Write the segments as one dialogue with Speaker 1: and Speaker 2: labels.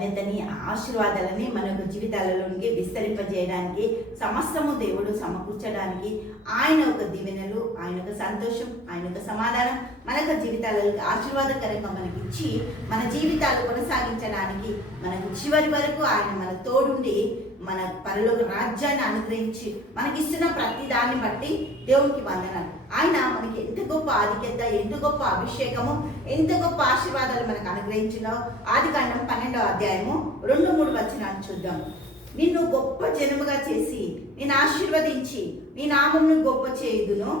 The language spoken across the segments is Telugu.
Speaker 1: ధన్యతని ఆశీర్వాదాలని మన యొక్క జీవితాలలోనికి విస్తరింపజేయడానికి సమస్తము దేవుడు సమకూర్చడానికి ఆయన యొక్క దీవెనలు ఆయన యొక్క సంతోషం ఆయన యొక్క సమాధానం మన యొక్క జీవితాలకు ఆశీర్వాదకరంగా మనకి ఇచ్చి మన జీవితాలు కొనసాగించడానికి మనకు చివరి వరకు ఆయన మన తోడుండి మన పరలోక రాజ్యాన్ని అనుగ్రహించి మనకిస్తున్న ప్రతి దాన్ని బట్టి దేవునికి వందనాలు. ఆయన మనకి ఎంత గొప్ప ఆధిక్యత ఎంత గొప్ప అభిషేకము ఎంత గొప్ప ఆశీర్వాదాలు మనకు అనుగ్రహించినో ఆది కాండం పన్నెండవ అధ్యాయము రెండు మూడు వచ్చినాన్ని చూద్దాం. నిన్ను గొప్ప జనముగా చేసి నేను ఆశీర్వదించి నీ నామమును గొప్ప చేయుదును.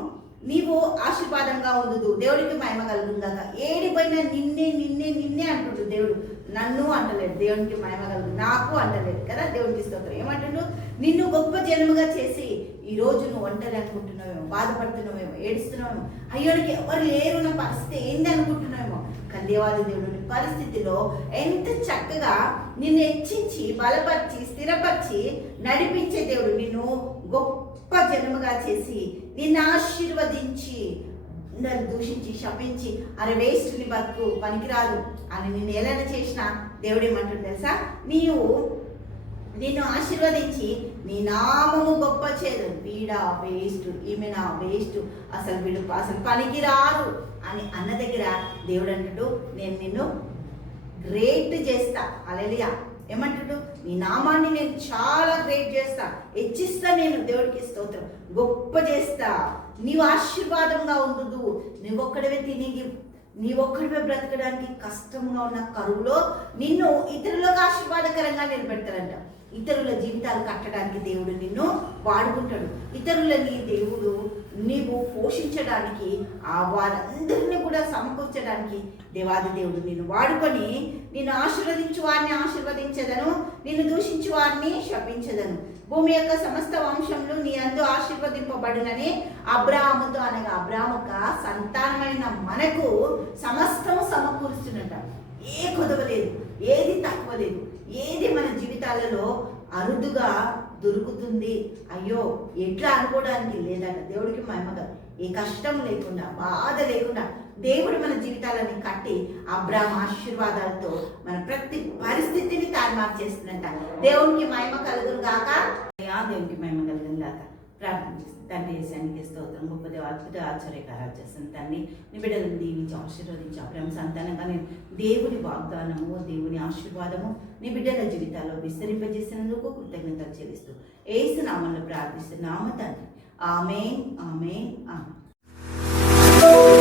Speaker 1: నీవు ఆశీర్వాదంగా ఉండదు దేవుడికి మహిమ కలుగుందాక ఏడిపోయినా నిన్నే నిన్నే నిన్నే అంటుండు దేవుడు. నన్ను అంటలేడు దేవునికి మహిమ కలుగు నాకు అంటలేడు కదా దేవుడికి స్తోత్రం. ఏమంటుండు? నిన్ను గొప్ప జనముగా చేసి ఈ రోజు నువ్వు ఒంటరి అనుకుంటున్నావేమో బాధపడుతున్నావేమో ఏడుస్తున్నావేమో. అయ్యోడికి ఎవరు లేరు నా పరిస్థితి ఏంది అనుకుంటున్నావేమో? దేవాది దేవుని పరిస్థితిలో ఎంత చక్కగా నిన్ను హెచ్చించి బలపరిచి స్థిరపరిచి నడిపించే దేవుడు నిన్ను గొప్ప జన్మగా చేసి నిన్ను ఆశీర్వదించి నన్ను దూషించి శపించి అరే వేస్ట్ని బతుకు పనికిరాదు అని నేను ఎలా చేసినా దేవుడు ఏమంటుంది తెలుసా? నీవు నిన్ను ఆశీర్వదించి నీ నామము గొప్ప చేయదు వీడా వేస్ట్ ఈమె నా వేస్ట్. అసలు వీడు అసలు పనికిరారు అని అన్న దగ్గర దేవుడు అంటాడు నేను నిన్ను గ్రేట్ చేస్తా. అలెలియా ఏమంటాడు? నీ నామాన్ని నేను చాలా గ్రేట్ చేస్తా. హెచ్చిస్తా నేను దేవుడికి స్తోత్రం. గొప్ప చేస్తా. నీవు ఆశీర్వాదంగా ఉండు. నువ్వొక్కడవే నీ ఒక్కడిపై బ్రతకడానికి కష్టంగా ఉన్న కరువులో నిన్ను ఇతరులకు ఆశీర్వాదకరంగా నిలబెడతాడంట ఇతరుల జీవితాలు కట్టడానికి దేవుడు నిన్ను వాడుకుంటాడు. ఇతరులని దేవుడు నీవు పోషించడానికి ఆ వారందరినీ కూడా సమకూర్చడానికి దేవాది దేవుడు నిన్ను వాడుకొని నిన్ను ఆశీర్వదించు వారిని ఆశీర్వదించదను నిన్ను దూషించు వారిని శపించదను. భూమి యొక్క సమస్త వంశంలో నీ అందు ఆశీర్వదింపబడునని అబ్రాహముతో అనగా అబ్రాహ్మక సంతానమైన మనకు సమస్తము సమకూరుస్తున్నట. ఏ కొదవ లేదు ఏది తక్కువ లేదు. ఏది మన జీవితాలలో అరుదుగా దొరుకుతుంది? అయ్యో ఎట్లా అనుకోవడానికి లేదట. దేవుడికి మహిమగా ఏ కష్టం లేకుండా బాధ లేకుండా దేవుడు మన జీవితాలని కట్టి అబ్రామ్ ఆశీర్వాదాలతో మన ప్రతి పరిస్థితిని తారుమారు చేస్తుందంట. దేవునికి మహిమ కలుగును గాక. దేవునికి మహిమ కలుగును గాక. ప్రార్థన చేస్తుంది తండ్రి దేశానికి స్తోత్రం. గొప్ప దేవ అద్భుత ఆశ్చర్యకారాలు చేస్తుంది తండ్రి. నీ బిడ్డలను దీవించి ఆశీర్వదించి అబ్రహ్మ సంతానంగా నేను దేవుని వాగ్దానము దేవుని ఆశీర్వాదము నీ బిడ్డల జీవితాల్లో విస్తరింపజేసినందుకు కృతజ్ఞతలు చెల్లిస్తూ ఏసు నామంలో ప్రార్థిస్తున్నాము తండ్రి. Amen amen amen.